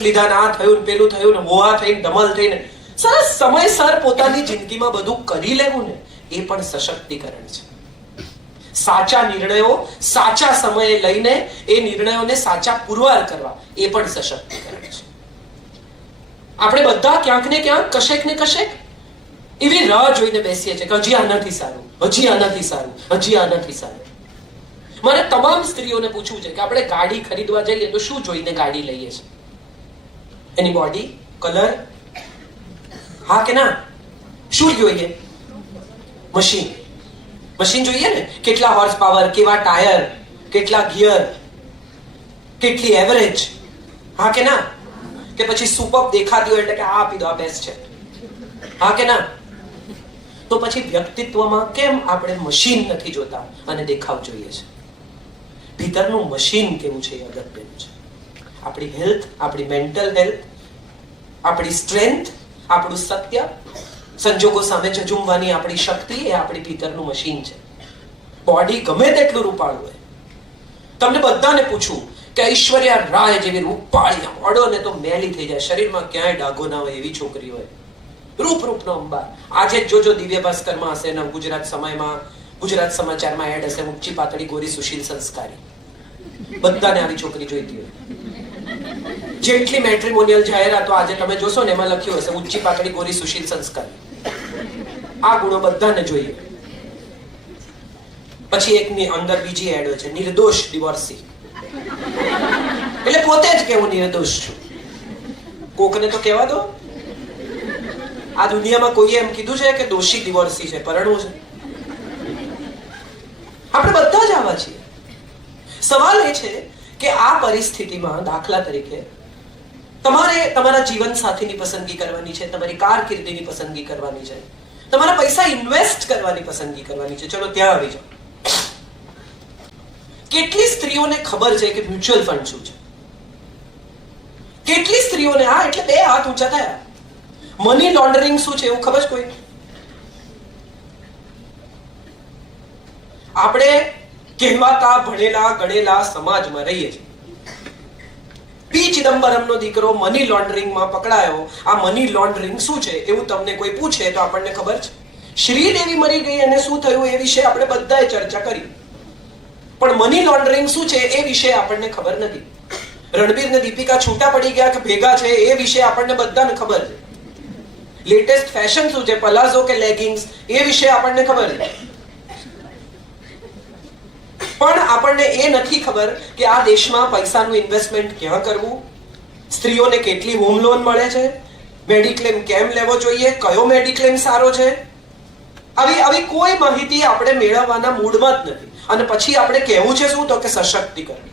લીધા, ના થયું, પેલું થયું ને હોવા થઈને ધમલ થઈને સરસ સમયસર પોતાની જિંદગીમાં બધું કરી લેવું ને એ પણ સશક્તિકરણ છે. સાચા નિર્ણયો સાચા સમયે લઈને એ નિર્ણયોને સાચા પુરવાર કરવા એ પણ સશક્તિકરણ છે. આપણે બધા ક્યાંક ને ક્યાંક કશેક ને કશેક એવી રાહ જોઈને બેસીએ છીએ કે હજી આ નથી સારું, હજી આ નથી સારું, હજી આ નથી સારું. મારે તમામ સ્ત્રીઓને પૂછવું છે કે આપણે ગાડી ખરીદવા જઈએ તો શું જોઈને ગાડી લઈએ છીએ? એની બોડી, કલર, હા કે ના? શું જોઈએ? મશીન. મશીન જોઈએ ને, કેટલા હોર્સ પાવર, કેવા ટાયર, કેટલા ગિયર, કેટલી એવરેજ, હા કે ના? કે પછી સુપર દેખાતી હોય એટલે કે આ આપી દો, આ બેસ્ટ છે, હા કે ના? તો પછી વ્યક્તિત્વમાં કેમ આપણે મશીન નથી જોતા અને દેખાવ જોઈએ છે? ભીતરનું મશીન કેવું છે એ અગત્યનું છે. આપણી હેલ્થ, આપણી મેન્ટલ હેલ્થ, આપણી સ્ટ્રેન્થ, આપણું સત્ય, સંજોગો સામે ઝઝૂમવાની આપણી શક્તિ એ આપણી ભીતરનું મશીન છે. બોડી ગમે તેટલું રૂપાળું હોય, તમને બધાને પૂછું કે ઐશ્વર્યા રાય જેવી રૂપાળી અડો ને તો મેલી થઈ જાય, શરીરમાં ક્યાંય ડાઘો ના હોય એવી છોકરી હોય, રૂપનો અંબાર. આજે જ જોજો દિવ્ય ભાસ્કરમાં હશે ને ગુજરાત સમયમાં, ગુજરાત સમાચારમાં એડ હશે, ઊંચી પાતળી ગોરી સુશીલ સંસ્કારી. બધાને આવી છોકરી જોઈતી હોય. જેટલી મેટ્રિમોનિયલ જાહેરાતો આજે તમે જોશો ને એમાં લખ્યું હશે ઊંચી પાતળી ગોરી સુશીલ સંસ્કારી. આ ગુણો બધાને જોઈએ. પછી એકની અંદર બીજી એડ હોય છે નિર્દોષ ડિવોર્સી, એટલે પોતે જ કેવું નિર્દોષ છું. કોકને તો કહેવા દો. આ દુનિયામાં કોઈએ એમ કીધું છે કે દોષી ડિવોર્સી છે, પરણવું છે? આપણે બધા જ આવા છીએ. સવાલ એ છે કે આ પરિસ્થિતિમાં દાખલા તરીકે તમારે તમારા જીવન સાથીની પસંદગી કરવાની છે, તમારી કારકિર્દીની પસંદગી કરવાની છે, તમારા પૈસા ઇન્વેસ્ટ કરવાની પસંદગી કરવાની છે. ચલો ત્યાં આવી જાઓ. કેટલી સ્ત્રીઓને ખબર છે કે મ્યુચ્યુઅલ ફંડ શું છે? કેટલી સ્ત્રીઓને, હા એટલે બે હાથ ઊંચા થયા, મની લોન્ડરિંગ શું છે એવું ખબર છે કોઈ? આપણે કહેવાતા ભણેલા ગણેલા સમાજમાં રહીએ છીએ. પી ચિદમ્બરમનો દીકરો મની લોન્ડરિંગમાં પકડાયો. આ મની લોન્ડરિંગ શું છે એવું તમને કોઈ પૂછે તો આપણને ખબર છે. શ્રીદેવી મરી ગઈ અને શું થયું એ વિશે આપણે બધાએ ચર્ચા કરી, પણ મની લોન્ડરિંગ શું છે એ વિશે આપણને ખબર નથી. રણબીર ને દીપિકા છૂટા પડી ગયા કે ભેગા છે એ વિશે આપણને બધાને ખબર છે. લેટેસ્ટ ફેશન શું છે, પલાઝો કે લેગિંગ્સ, એ વિશે આપણને ખબર છે. પણ આપણને એ નથી ખબર કે આ દેશમાં પૈસાનું ઇન્વેસ્ટમેન્ટ ક્યાં કરવું, સ્ત્રીઓને કેટલી હોમ લોન મળે છે, મેડિક્લેમ કેમ લેવો જોઈએ, કયો મેડિક્લેમ સારો છે, આવી કોઈ માહિતી આપણે મેળવવાના મૂડમાં જ નથી. અને પછી આપણે કહેવું છે શું? તો કે સશક્તિકરણ.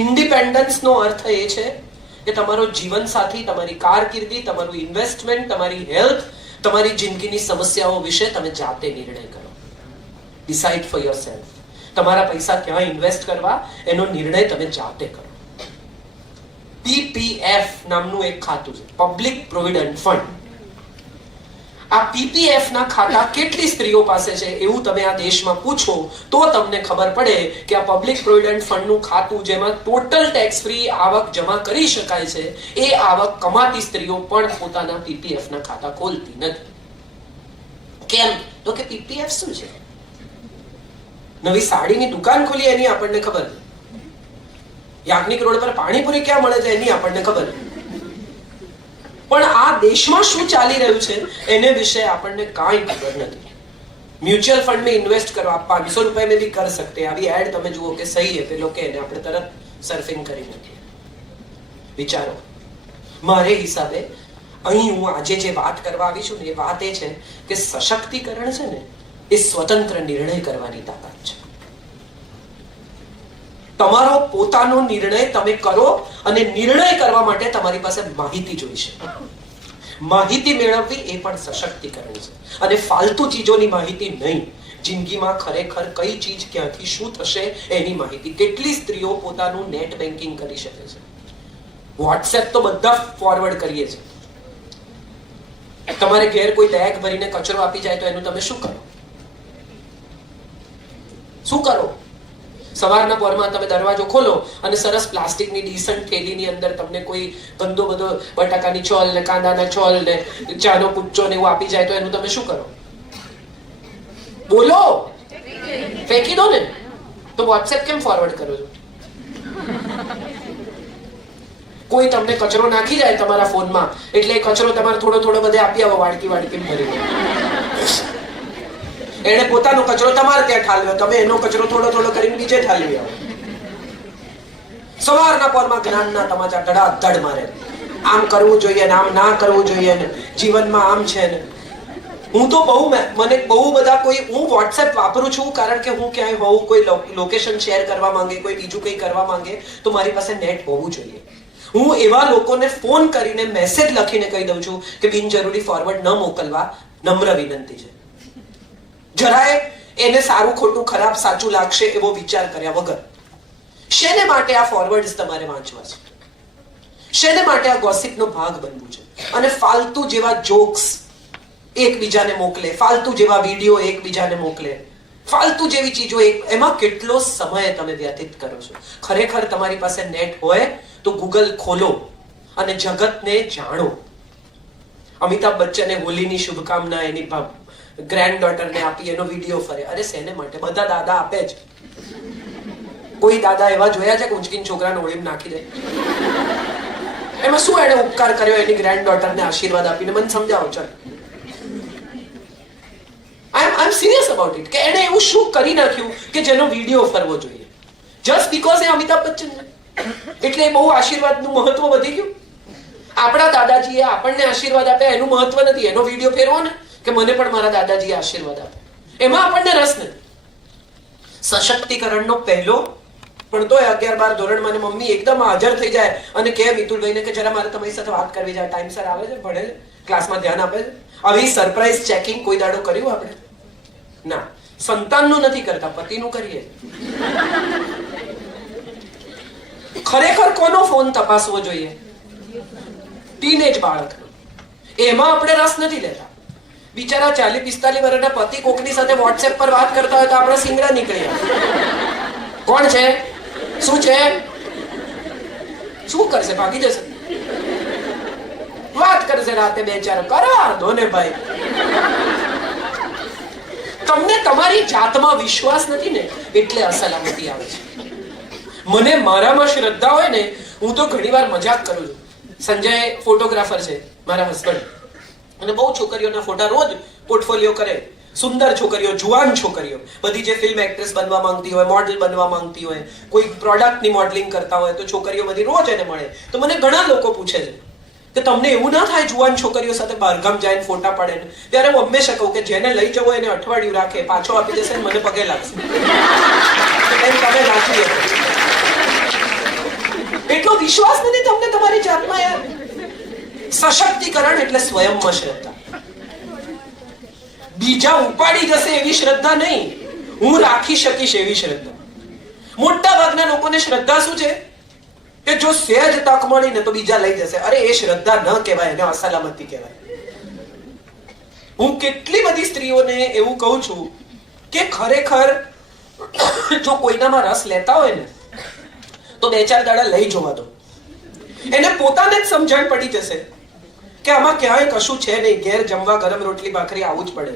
ઇન્ડિપેન્ડન્સનો અર્થ એ છે કે તમારો જીવન સાથી, તમારી કારકિર્દી, તમારું ઇન્વેસ્ટમેન્ટ, તમારી હેલ્થ, તમારી જિંદગીની સમસ્યાઓ વિશે તમે જાતે નિર્ણય કરો. Decide for yourself. તમારા પૈસા ક્યાં ઇન્વેસ્ટ કરવા એનો નિર્ણય તમે જાતે કરો. પીપીએફ નામનું એક ખાતું છે, પબ્લિક પ્રોવિડન્ટ ફંડ. આ પીપીએફ ના ખાતા કેટલી સ્ત્રીઓ પાસે છે એવું તમે આ દેશમાં પૂછો તો તમને ખબર પડે કે આ પબ્લિક પ્રોવિડન્ટ ફંડનું ખાતું, જેમાં ટોટલ ટેક્સ ફ્રી આવક જમા કરી શકાય છે, એ આવક કમાતી સ્ત્રીઓ પણ પોતાના પીપીએફ ના ખાતા ખોલતી નથી. કેમ? તો કે પીપીએફ શું છે? નવી સાડીની દુકાન ખોલી એની આપણને ખબર છે. યાજ્ઞિક રોડ પર પાણીપુરી ક્યાં મળે છે એની આપણને ખબર છે. પણ આ દેશમાં શું ચાલી રહ્યું છે એને વિશે આપણને કાંઈ ખબર નથી. म्यूचुअल फंड में इन्वेस्ट करो, आप 500 रुपए में भी कर सकते हैं. अभी एड તમે જુઓ કે સહી હે પેલો કે ને આપણે તરત સર્ફિંગ કરી નાખીએ. વિચારો. મારે હિસાબે અહીં હું આજે જે વાત કરવા આવી છું ને એ વાત એ છે કે સશક્તિકરણ છે ને એ સ્વતંત્ર નિર્ણય કરવાની તાકાત છે. તમારો પોતાનો નિર્ણય તમે કરો અને નિર્ણય કરવા માટે તમારી પાસે માહિતી જોઈશે. માહિતી મેળવવી એ પણ સશક્તિકરણ છે. અને ફાલતુ ચીજોની માહિતી નહીં, જિંદગીમાં ખરેખર કઈ ચીજ ક્યાંથી શું થશે એની માહિતી. કેટલી સ્ત્રીઓ પોતાનું નેટ બેન્કિંગ કરી શકે છે? વોટ્સએપ તો બધા ફોરવર્ડ કરીએ છીએ. તમારે ઘેર કોઈ બેગ ભરીને કચરો આપી જાય તો એનું તમે શું કરો? શું કરો? સવારના પોરમાં તમે દરવાજો ખોલો અને સરસ પ્લાસ્ટિકની ડીસન્ટ થેલીની અંદર તમને કોઈ ગંદો બધો બટાકાની ચોલ ને કાંદાના ચોલ ને ચાનો પુચ્ચો ને એવું આપી જાય તો એનું તમે શું કરો? બોલો, ફેંકી દો ને. તો વોટ્સએપ કેમ ફોરવર્ડ કરો છો? કોઈ તમને કચરો નાખી જાય તમારા ફોનમાં એટલે એ કચરો તમારે થોડો થોડો બધે આપી આવો, વાડકી વાડકી ભરી. એને પોતાનો કચરો તમારે ત્યાં ઠાલવ્યો, તમે એનો કચરો થોડો થોડો કરીને બીજે ઠાલવી આવો. સવારના પોરમાં જ્ઞાનના તમાચા ધડાધડ મારે. આમ કરવું જોઈએ ને આમ ના કરવું જોઈએ ને જીવનમાં આમ છે ને. હું તો મને બહુ બધા કોઈ હું વોટ્સએપ વાપરું છું કારણ કે હું ક્યાંય હોઉં, કોઈ લોકેશન શેર કરવા માંગે, કોઈ બીજું કંઈ કરવા માંગે તો મારી પાસે નેટ હોવું જોઈએ. હું એવા લોકોને ફોન કરીને મેસેજ લખીને કહી દઉં છું કે બિનજરૂરી ફોરવર્ડ ન મોકલવા, નમ્ર વિનંતી છે. જરાય એને સારું ખોટું ખરાબ સાચું લાગશે એવો વિચાર કર્યા વગર. શેને માટે આ ફોરવર્ડ્સ તમારે વાંચવા છે? શેને માટે આ ગોસિપનો ભાગ બનવું છે? અને ફાલતુ જેવા જોક્સ એકબીજાને મોકલે, ફાલતુ જેવા વિડીયો એકબીજાને મોકલે, ફાલતુ જેવી ચીજો એમાં કેટલો સમય તમે વ્યતીત કરો છો? ખરેખર તમારી પાસે નેટ હોય તો ગૂગલ ખોલો અને જગતને જાણો. અમિતાભ બચ્ચને હોલીની શુભકામના એની ગ્રેન્ડ ડોટરને આપી, એનો વિડીયો ફરે. અરે શેને માટે? બધા દાદા આપે જ. કોઈ દાદા એવા જોયા છે કે ઉંચકીને છોકરાને હોળીમાં નાખી દે? એમાં શું એને ઉપકાર કર્યો એની ગ્રેન્ડ ડોટરને આશીર્વાદ આપીને? મને સમજાવો. ચાલ, આઈ એમ સિરિયસ અબાઉટ ઇટ કે એને એવું શું કરી નાખ્યું કે જેનો વિડીયો ફરવો જોઈએ? જસ્ટ બીકોઝ એ અમિતાભ બચ્ચન છે એટલે એ બહુ આશીર્વાદનું મહત્વ વધી ગયું? આપણા દાદાજીએ આપણને આશીર્વાદ આપ્યા એનું મહત્વ નથી, એનો વિડીયો ફેરવો ને કે મને પણ મારા દાદાજીએ આશીર્વાદ આપ્યા, એમાં આપણને રસ નથી. સશક્તિકરણનો પહેલો પણ તોય 11-12 ધોરણમાં મમ્મી એકદમ હાજર થઈ જાય અને કે મિતુલભાઈને કે જરા મારે તમારી સાથે વાત કરવી જાય. ટાઈમસર આવે છે, ભણે છે, ક્લાસમાં ધ્યાન આપે છે. આવી સરપ્રાઈઝ ચેકિંગ કોઈ દાડો કર્યું આપણે? ના. સંતાનનું નથી કરતા, પતિનું કરીએ. ખરેખર કોનો ફોન તપાસવો જોઈએ? ટીનેજ બાળકનો. એમાં આપણે રસ નથી લેતા. બિચારા 40-45 વર્ષના પતિ કોકની સાથે વોટ્સએપ પર વાત કરતા હોય તો આપણે સિંગડા નીકળી આવે. કોણ છે, શું છે, શું કરશે? ભાગી જશે. વાત કરશે રાતે 2-4 કરાર દો ને ભાઈ. તમને તમારી જાતમાં વિશ્વાસ નથી ને એટલે અસલામતી આવે છે. મને મારામાં શ્રદ્ધા હોય ને, હું તો ઘણીવાર મજાક કરું છું. સંજય ફોટોગ્રાફર છે, મારા હસબન્ડ, અને બહુ છોકરીઓના ફોટા રોજ પોર્ટફોલિયો કરે. સુંદર છોકરીઓ, જુવાન છોકરીઓ, બધી જે ફિલ્મ એક્ટ્રેસ બનવા માંગતી હોય, મોડેલ બનવા માંગતી હોય, કોઈ પ્રોડક્ટની મોડલિંગ કરતા હોય તો છોકરીઓ બધી રોજ એને મળે. તો મને ઘણા લોકો પૂછે છે કે તમને એવું ના થાય જુવાન છોકરીઓ સાથે બહારગામ જઈને ફોટા પડે ને? ત્યારે હું હંમેશા કહું કે જેને લઈ જવો એને અઠવાડિયું રાખે, પાછો આપી દેશે ને મને પગે લાગશે. તમે નાખી એટલો વિશ્વાસ નથી તમને તમારી જાતમાં યાર. સશક્તિકરણ એટલે સ્વયંમાં શ્રદ્ધા. બીજા ઉપાડી જશે એવી શ્રદ્ધા નહીં, હું રાખી શકીશ એવી શ્રદ્ધા. મોટા ભાગના લોકોને શ્રદ્ધા શું છે કે જો સહેજ તક મળી ને તો બીજા લઈ જશે. અરે એ શ્રદ્ધા ન કહેવાય, એને અસલામતી કહેવાય. હું કેટલી બધી સ્ત્રીઓને એવું કહું છું કે ખરેખર જો કોઈનામાં રસ લેતા હોય ને તો 2-4 દાડા લઈ જોવા દો. એને પોતાને જ સમજણ પડી જશે કે આમાં ક્યાંય કશું છે નહીં, ઘેર જમવા ગરમ રોટલી ભાખરી આવું જ પડે.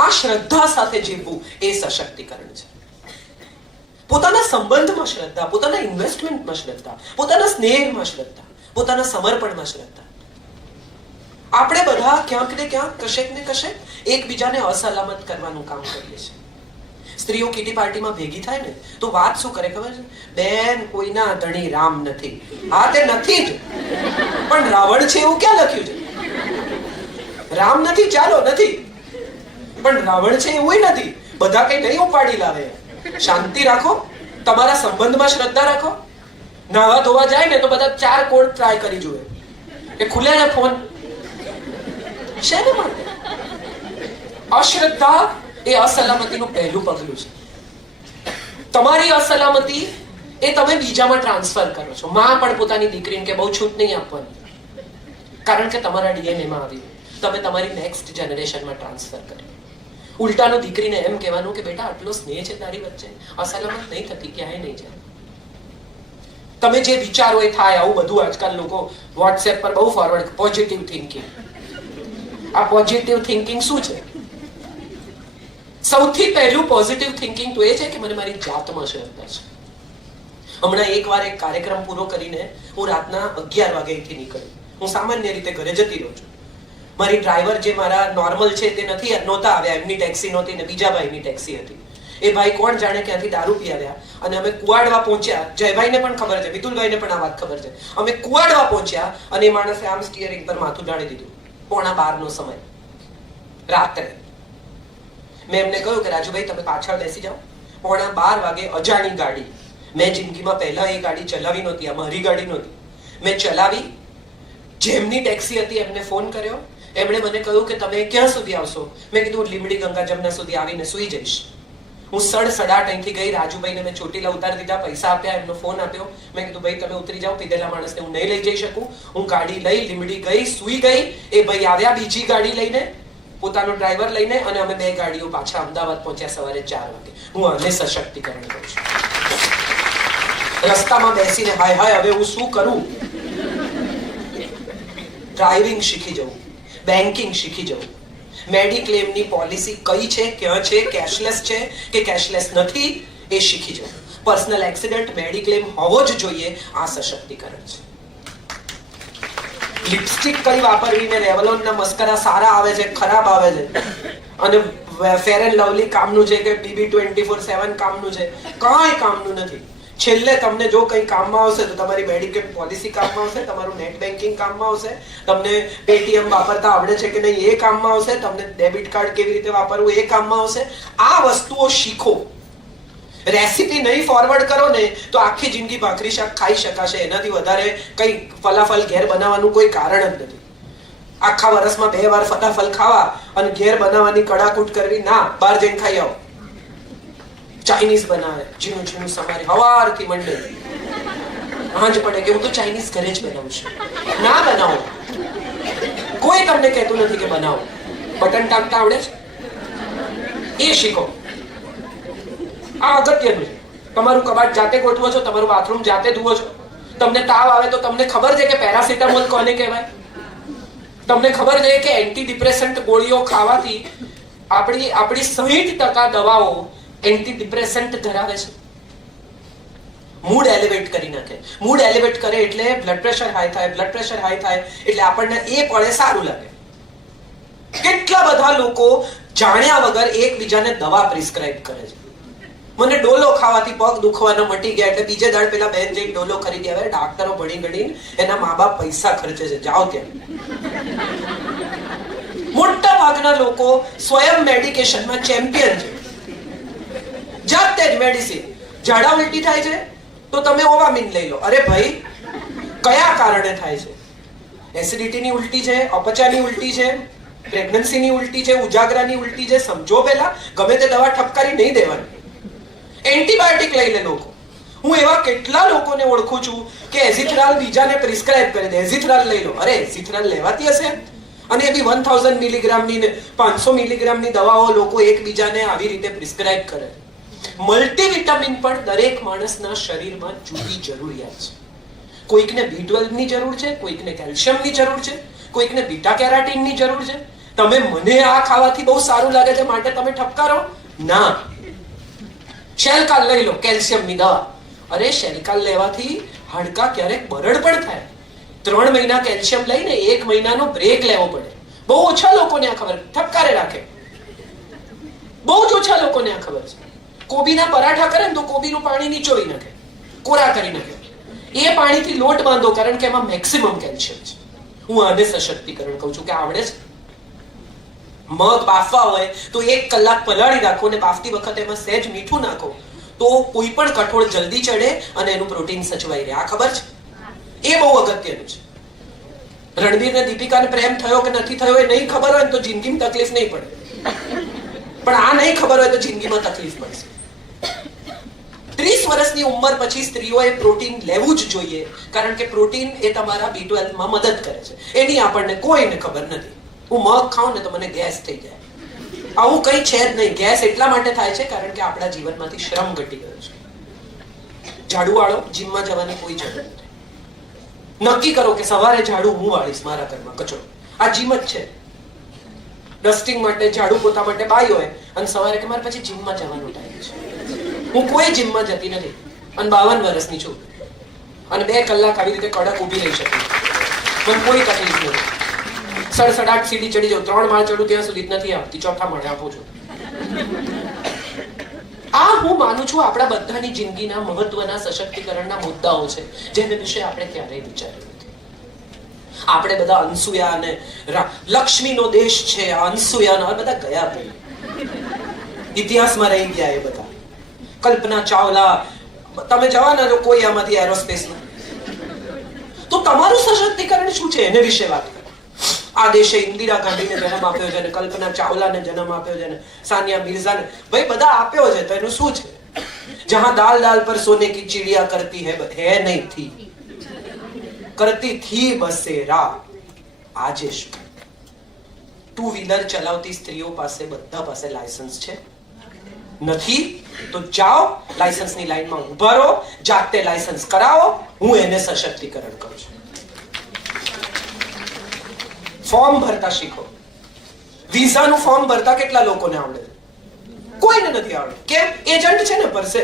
આ શ્રદ્ધા સાથે જીવવું એ સશક્તિકરણ છે. પોતાના સંબંધમાં શ્રદ્ધા, પોતાના ઇન્વેસ્ટમેન્ટમાં શ્રદ્ધા, પોતાના સ્નેહમાં શ્રદ્ધા, પોતાના સમર્પણમાં શ્રદ્ધા. આપણે બધા ક્યાંક ને ક્યાંક કશેક ને કશેક એકબીજાને અસલામત કરવાનું કામ કરીએ છીએ. સ્ત્રીઓ કિટી પાર્ટીમાં ભેગી થાય ને તો વાત શું કરે ખબર છે? બેન, કોઈના ધણી રામ નથી. હા, તે નથી જ, પણ રાવણ છે એવું ક્યાં લખ્યું છે? રામ નથી, ચાલો નથી, પણ રાવણ છે એવું નથી. બધા કઈ નહીં ઉપાડી લાવે. શાંતિ રાખો, તમારા સંબંધમાં શ્રદ્ધા રાખો. નાવા ધોવા જાય ને તો બધા 4 કોડ ટ્રાય કરી જુએ કે ખુલે ને ફોન. શેને માટે? અશ્રદ્ધા એ અસલામતીનું પહેલું પગલું છે. તમારી અસલામતી એ તમે બીજામાં ટ્રાન્સફર કરો છો. માં પણ પોતાની દીકરીને કે બહુ છૂટ નહીં આપવાની, કારણ કે તમારા ડીએનએમાં આવ્યું, તમે તમારી નેક્સ્ટ જનરેશનમાં ટ્રાન્સફર કરી. ઉલટાનું દીકરીને એમ કહેવાનું કે બેટા આટલો સ્નેહ છે તારી વચ્ચે, અસલામત નહીં થતી, ક્યાંય નહીં જાય. તમે જે વિચારો એ થાય. આવું બધું આજકાલ લોકો વોટ્સએપ પર બહુ ફોરવર્ડ. Positive thinking. આ પોઝિટિવ થિંકિંગ શું છે? સૌથી પહેલું પોઝિટિવ થિંકિંગ તો એ છે કે મને મારી જાતમાં શ્રદ્ધા છે. હમણાં એકવાર એક કાર્યક્રમ પૂરો કરીને હું રાતના 11 વાગ્યાથી નીકળી. હું સામાન્ય રીતે ઘરે જતી રહું છું. મારી ડ્રાઈવર જે મારા નોર્મલ છે તે નહોતા આવ્યા, એમની ટેક્સી નહોતી ને બીજા ભાઈની ટેક્સી હતી. એ ભાઈ કોણ જાણે ક્યાંથી દારૂ પી આવ્યા અને અમે કુવાડવા પહોંચ્યા. જયભાઈને પણ ખબર છે, વિતુલભાઈને પણ આ વાત ખબર છે. અમે કુવાડવા પહોંચ્યા અને એ માણસે આમ સ્ટીયરિંગ પર માથું ઢાળી દીધું. 11:15 નો સમય રાત્રે. મેં એમને કહ્યું કે રાજુભાઈ તમે પાછળ બેસી જાઓ. 11:15 વાગે અજાણી ગાડી. મેં જિંદગીમાં પહેલા એ ગાડી ચલાવી નહોતી, આ મારી ગાડી નહોતી. મેં ચલાવી. જેમની ટેક્સી હતી એમને ફોન કર્યો. એમણે મને કહ્યું કે તમે ક્યાં સુધી આવશો? મેં કીધું લીંબડી ગંગા જમના સુધી આવીને સુઈ જઈશ. હું 7:30 અહીંથી ગઈ. રાજુભાઈને મેં ચોટીલા ઉતારી દીધા, પૈસા આપ્યા, એમનો ફોન આપ્યો. મેં કીધું ભાઈ તમે ઉતરી જાઓ, પીધેલા માણસને હું નહીં લઈ જઈ શકું. હું ગાડી લઈ લીંબડી ગઈ, સુઈ ગઈ. એ ભાઈ આવ્યા બીજી ગાડી લઈને, પોતાનો ડ્રાઈવર લઈને, અને અમે 2 ગાડીઓ પાછા અમદાવાદ પહોંચ્યા સવારે 4 વાગે. હું આને સશક્તિકરણ કહું છું. રસ્તામાં બેસીને હાય હાય હવે હું શું કરું? ડ્રાઇવિંગ શીખી જવું, બેન્કિંગ શીખી જવું, મેડિક્લેમની પોલિસી કઈ છે, ક્યાં છે, કેશલેસ છે કે કેશલેસ નથી એ શીખી જવું. પર્સનલ એક્સિડન્ટ મેડિક્લેમ હોવો જ જોઈએ. આ સશક્તિકરણ છે. લિપસ્ટિક કઈ વાપરવી ને રેવલોનના મસ્કરા સારા આવે છે, ખરાબ આવે છે, અને ફેર એન્ડ લવલી કામનું છે કે BB 24/7 કામનું છે? કાંઈ કામનું નથી. છેલ્લે તમને જો કંઈ કામમાં આવશે તો તમારી મેડિક્લેમ પોલિસી કામમાં આવશે, તમારું નેટ બેન્કિંગ કામમાં આવશે, તમને પેટીએમ વાપરતા આવડે છે કે નહીં એ કામમાં આવશે, તમને ડેબિટ કાર્ડ કેવી રીતે વાપરવું એ કામમાં આવશે. આ વસ્તુઓ શીખો. રેસીપી નહીં ફોરવર્ડ કરો ને તો આખી જિંદગી ભાખરી શાક ખાઈ શકાશે. એનાથી વધારે કઈ ફલાફલ ઘેર બનાવવાનું કોઈ કારણ જ નથી. આખા વર્ષમાં 2 વાર ફટાફલ ખાવા અને ઘેર બનાવવાની કડાકૂટ કરવી ના. બહાર જઈને ખાઈ આવો. ચાઇનીઝ બનાવે, ઝીણું ઝીણું સમારે સવારથી મંડે, હાંજ પડે કે હું તો ચાઇનીઝ ઘરે જ બનાવું છું. ના બનાવો. કોઈ તમને કહેતું નથી કે બનાવો. બટન ટાંકતા આવડે છે એ શીખો. આ અગત્યનું છે. તમારું કબાટ જાતે ગોઠવો છો, તમારું બાથરૂમ જાતે ધુવો છો. તમને તાવ આવે તો તમને ખબર છે કે પેરાસિટામોલ કોને કહેવાય? તમને ખબર છે કે એન્ટી ડિપ્રેસન્ટ ગોળીઓ ખાવાથી આપણી 60% દવાઓ એન્ટી ડિપ્રેસન્ટ ધરાવે છે. મૂડ એલિવેટ કરી નાખે. મૂડ એલિવેટ કરે એટલે બ્લડ પ્રેશર હાઈ થાય. બ્લડ પ્રેશર હાઈ થાય એટલે આપણને એ પડે સારું લાગે. કેટલા બધા લોકો જાણ્યા વગર એકબીજાને દવા પ્રિસ્ક્રાઇબ કરે છે. મને ડોલો ખાવાથી પગ દુખવાનો મટી ગયા એટલે બીજે દાડ પેલા બેન જઈને ડોલો ખરીદી આવે. ડાક્ટરો ભણી ગણીને એના મા બાપ પૈસા ખર્ચે છે. જાઓ ત્યાં. મોટા ભાગના લોકો સ્વયં મેડિકેશનમાં ચેમ્પિયન છે. જાતે જ મેડિસિન. ઝાડા ઉલટી થાય છે તો તમે ઓવામિન લઈ લો. અરે ભાઈ કયા કારણે થાય છે? એસિડિટીની ઉલટી છે, અપચાની ઉલટી છે, પ્રેગ્નન્સીની ઉલટી છે, ઉજાગરાની ઉલટી છે. સમજો પહેલા. ગમે તે દવા ઠપકારી નહીં દેવાની. એન્ટીબાયોટિક લઈ લે લોકો. હું એવા કેટલા લોકોને ઓળખું છું કે એઝિથ્રાલ બીજાને પ્રિસ્ક્રાઇબ કરી દે. એઝિથ્રાલ લઈ લો. અરે એઝિથ્રાલ લેવાતી હશે? અને એ બી 1000 મિલીગ્રામની ને 500 મિલીગ્રામની દવાઓ લોકો એકબીજાને આવી રીતે પ્રિસ્ક્રાઇબ કરે. મલ્ટીવિટામિન પણ દરેક માણસના શરીરમાં જુદી જરૂરિયાત છે. કોઈકને B12 ની જરૂર છે, કોઈકને કેલ્શિયમની જરૂર છે, કોઈકને બીટા કેરાટીનની જરૂર છે. તમે મને આ ખાવાથી બહુ સારું લાગે છે માટે તમે ઠપકારો ના. શેલકાલ લઈ લો, કેલ્શિયમની દવા. અરે શેલકાલ લેવાથી હાડકા ક્યારેક બરડ પણ થાય. 3 મહિના કેલ્શિયમ લઈને 1 મહિનાનો બ્રેક લેવો પડે. બહુ ઓછા લોકોને આ ખબર. ઠપકારે રાખે. બહુ જ ઓછા લોકોને આ ખબર છે. કોબીના પરાઠા કરે ને તો કોબીનું પાણી નીચોવી નાખે, કોરા કરી નાખે. એ પાણીથી લોટ બાંધો કારણ કે એમાં મેક્સિમમ કેલ્શિયમ છે. હું આને સશક્તિકરણ કહું છું કે આવડે છે. મગ બાફવા હોય તો 1 કલાક પલાળી રાખો અને બાફતી વખતે એમાં સહેજ મીઠું નાખો તો કોઈ પણ કઠોળ જલ્દી ચડે અને એનું પ્રોટીન સચવાઈ રહે. આ ખબર છે? એ બહુ અગત્યનું છે. રણબીર ને દીપિકાને પ્રેમ થયો કે નથી થયો એ નહીં ખબર હોય તો જિંદગીમાં તકલીફ નહીં પડે. પણ આ નહીં ખબર હોય તો જિંદગીમાં તકલીફ પડશે. 30 વર્ષની ઉંમર પછી સ્ત્રીઓએ પ્રોટીન લેવું જ જોઈએ કારણ કે પ્રોટીન એ તમારા B12 માં મદદ કરે છે. એની આપણને કોઈને ખબર નથી. હું મગ ખાઉં ને તો મને ગેસ થઈ જાય. આવું કઈ છે જ નહીં. ગેસ એટલા માટે થાય છે કારણ કે આપણા જીવનમાંથી શ્રમ ઘટી ગયો છે. ઝાડુ વાળો, જીમમાં જવાની કોઈ જરૂર નથી. નક્કી કરો કે સવારે ઝાડુ હું વાળીશ, મારા ઘરમાં કચરો. આ જીમ જ છે. ડસ્ટિંગ માટે, ઝાડુ પોતા માટે બાઈ હોય અને સવારે કે મારે પછી જીમમાં જવાનો ટાઈમ છે. હું કોઈ જીમમાં જતી નથી અને 52 વર્ષની છું અને 2 કલાક આવી રીતે કડક ઊભી રહી શકું. મને કોઈ તકલીફ નથી. સડસડાટ સીડી ચડી જાઉં, 3 માળ ચડું ત્યાં સુધી જ નથી આવતી, 4થા માળે આપું છું. આ હું માનું છું આપણા બધાની જિંદગીના મહત્વના સશક્તિકરણના મુદ્દાઓ છે જેના વિશે આપણે ક્યારેય વિચાર્યું નથી. આપણે બધા અનસુયા અને લક્ષ્મીનો દેશ છે, અનસુયા બધા ગયા ભાઈ, ઇતિહાસમાં રહી ગયા. એ બધા કલ્પના ચાવલા, તમે જવાના જો કોઈ આમાંથી એરોસ્પેસમાં, તો તમારું સશક્તિકરણ શું છે એને વિશે વાત કરો. આ દેશે ઇન્દિરા ગાંધીને જન્મ આપ્યો છે, કલ્પના ચાવલાને જન્મ આપ્યો છે, સાનિયા મિર્ઝાને, ભાઈ બધા આપ્યો છે, તો એનું શું છે? જહાં દાલ દાલ પર સોને કી ચિડિયા કરતી હે નહીં થી, કરતી થી બસેરા. આજે શું? 2 વ્હીલર ચલાવતી સ્ત્રીઓ પાસે બધા પાસે લાયસન્સ છે? નથી તો જાઓ લાયસન્સની લાઈનમાં ઉભા રહો, જાતે લાયસન્સ કરાવો. હું એને સશક્તિકરણ કરું છું. ફોર્મ ભરતા શીખો. વિઝાનું ફોર્મ ભરતા કેટલા લોકોને આવડે છે? કોઈને નથી આવડે. કેમ? એજન્ટ છે ને ભરશે.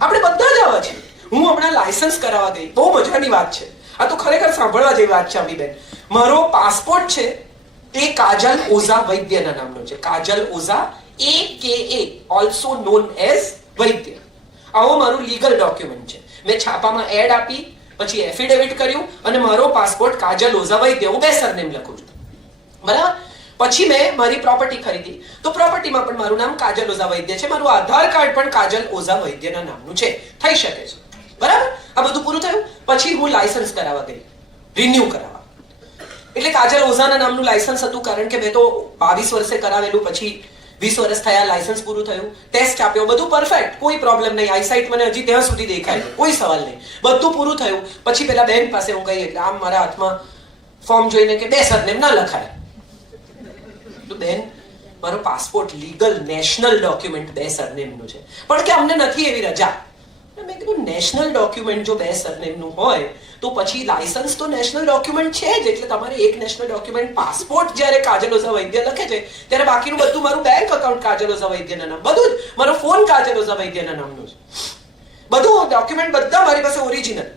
આપણે બધા જ આવા છીએ. હું હમણાં લાયસન્સ કરાવવા ગઈ, બહુ મજાની વાત છે આ તો, ખરેખર સાંભળવા જેવી વાત છે. અમીબેન, મારો પાસપોર્ટ છે એ કાજલ ઓઝા વૈદ્યના નામનો છે. Kajal Ojha, AKA, also known as Vaidya. આવો મારું લીગલ ડોક્યુમેન્ટ છે. મેં છાપામાં એડ આપી, પછી એફિડેવિટ કર્યું અને મારો પાસપોર્ટ કાજલ ઓઝા વૈદ્ય, હું 2 સરનેમ લખું છું, બરાબર. પછી મેં મારી પ્રોપર્ટી ખરીદી, તો પ્રોપર્ટીમાં પણ મારું નામ કાજલ ઓઝા વૈદ્ય છે. મારું આધાર કાર્ડ પણ કાજલ ઓઝા વૈદ્યના નામનું છે. થઈ શકે છે, બરાબર. આ બધું પૂરું થયું પછી હું લાયસન્સ કરાવવા ગઈ, રિન્યુ કરાવવા. એટલે કાજલ ઓઝાના નામનું લાયસન્સ હતું કારણ કે મેં તો 22 વર્ષે કરાવેલું, પછી 20 વર્ષ થયા, લાયસન્સ પૂરું થયું, ટેસ્ટ આપ્યો, બધું પરફેક્ટ, કોઈ પ્રોબ્લેમ નહીં. આઈસાઇટ મને હજી ત્યાં સુધી દેખાય, કોઈ સવાલ નહીં, બધું પૂરું થયું. પછી પેલા બેન પાસે હું ગઈ, એટલે આમ મારા હાથમાં ફોર્મ જોઈને કે 2 સરનેમ ના લખાય. તો બેન, મારો પાસપોર્ટ લીગલ નેશનલ ડોક્યુમેન્ટ 2 સરનેમનું છે, પણ કે અમને નથી એવી રજા. મેં કીધું નેશનલ ડોક્યુમેન્ટ જો 2 સરનેમનું હોય તો પછી લાયસન્સ તો નેશનલ ડોક્યુમેન્ટ છે જ, એટલે તમારે એક નેશનલ ડોક્યુમેન્ટ પાસપોર્ટ જ્યારે કાજલ ઓઝા વૈદ્ય લખે છે ત્યારે બાકીનું બધું, મારું બેંક એકાઉન્ટ કાજલ ઓઝા વૈદ્યના નામ, બધું જ, મારો ફોન કાજલ ઓઝા વૈદ્યના નામનો છે, બધું ડોક્યુમેન્ટ બધા મારી પાસે ઓરિજિનલ.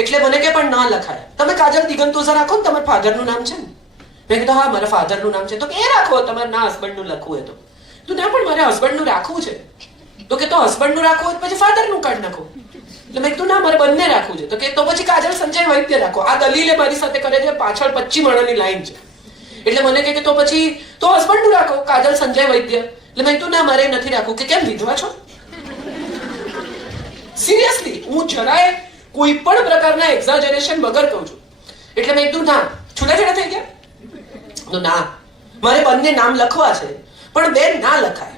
એટલે મને કે પણ ના લખાય, તમે કાજલ દિગંત ઓઝા રાખો ને, તમારા ફાધરનું નામ છે ને. મેં કીધું હા મારા ફાધરનું નામ છે. તો કે એ રાખો, તમારે ના હસબન્ડનું લખવું હોય તો ના, પણ મારે હસબન્ડનું રાખવું છે. તો કે તો હસબન્ડનું રાખવું હોય પછી ફાધરનું કાર્ડ નાખો. એટલે મેં કીધું ના, મારે બંને રાખવું છે. તો કે તો પછી કાજલ સંજય વૈદ્ય રાખો. આ દલીલે મારી સાથે કરે છે, પાછળ 25 માળાની લાઈન છે. એટલે મને કે તો પછી તો હસબન્ડનું રાખો, કાજલ સંજય વૈદ્ય. એટલે મેં કીધું ના, મારે નથી રાખવું. કે કેમ, વિધવા છો? સિરિયસલી, હું જરાય કોઈ પણ પ્રકારના એક્ઝાજરેશન વગર કહું છું. એટલે મેં કીધું ના, છૂટાછેડા થઈ ગયા? તો ના, મારે બંને નામ લખવા છે, પણ બેન ના લખાય.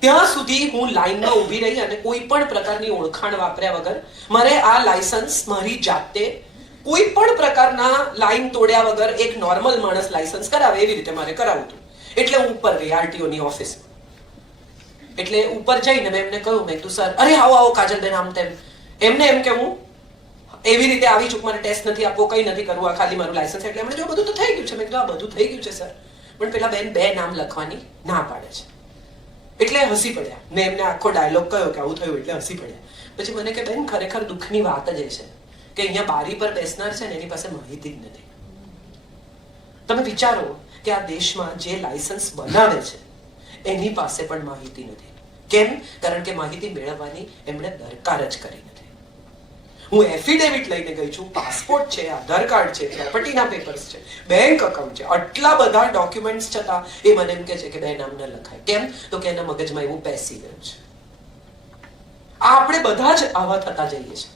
ત્યાં સુધી હું લાઈનમાં ઊભી રહી અને કોઈ પણ પ્રકારની ઓળખાણ વાપર્યા વગર મારે આ લાયસન્સ મારી જાતે કોઈ પણ પ્રકારના લાઈન તોડ્યા વગર એક નોર્મલ માણસ લાયસન્સ કરાવે એવી રીતે મારે કરાવવું હતું. એટલે હું ઉપર ગઈ આરટીઓની ઓફિસમાં. એટલે ઉપર જઈને મેં એમને કહ્યું, મેં કીધું સર, અરે આવો આવો કાજલબેન, આમ તેમ. એમને એમ કે હું એવી રીતે આવી છું, મારે ટેસ્ટ નથી આપવો, કઈ નથી કરવું, આ ખાલી મારું લાયસન્સ. એટલે એમણે જો બધું તો થઈ ગયું છે. મેં કીધું આ બધું થઈ ગયું છે સર, પણ પેલા બેન 2 નામ લખવાની ના પાડે છે. એટલે હસી પડ્યા. મેં એમને આખો ડાયલોગ કહ્યો કે આવું થયું, એટલે હસી પડ્યા. પછી મને કે બેન, ખરેખર દુઃખની વાત જ એ છે કે અહીંયા બારી પર બેસનાર છે ને એની પાસે માહિતી જ નથી. તમે વિચારો કે આ દેશમાં જે લાયસન્સ બનાવે છે એની પાસે પણ માહિતી નથી. કેમ? કારણ કે માહિતી મેળવવાની એમણે દરકાર જ કરી નથી. હું એફિડેવિટ લઈને ગઈ છું, પાસપોર્ટ છે, આધાર કાર્ડ છે, પ્રોપર્ટીના પેપર્સ છે, બેંક એકાઉન્ટ છે, આટલા બધા ડોક્યુમેન્ટ્સ છતાં એ મને એમ કહે છે કે 2 નામ ન લખાય. કેમ? તો કે એના મગજમાં એવું બેસી ગયું છે. આપણે બધા જ આવા થતા જઈએ છીએ.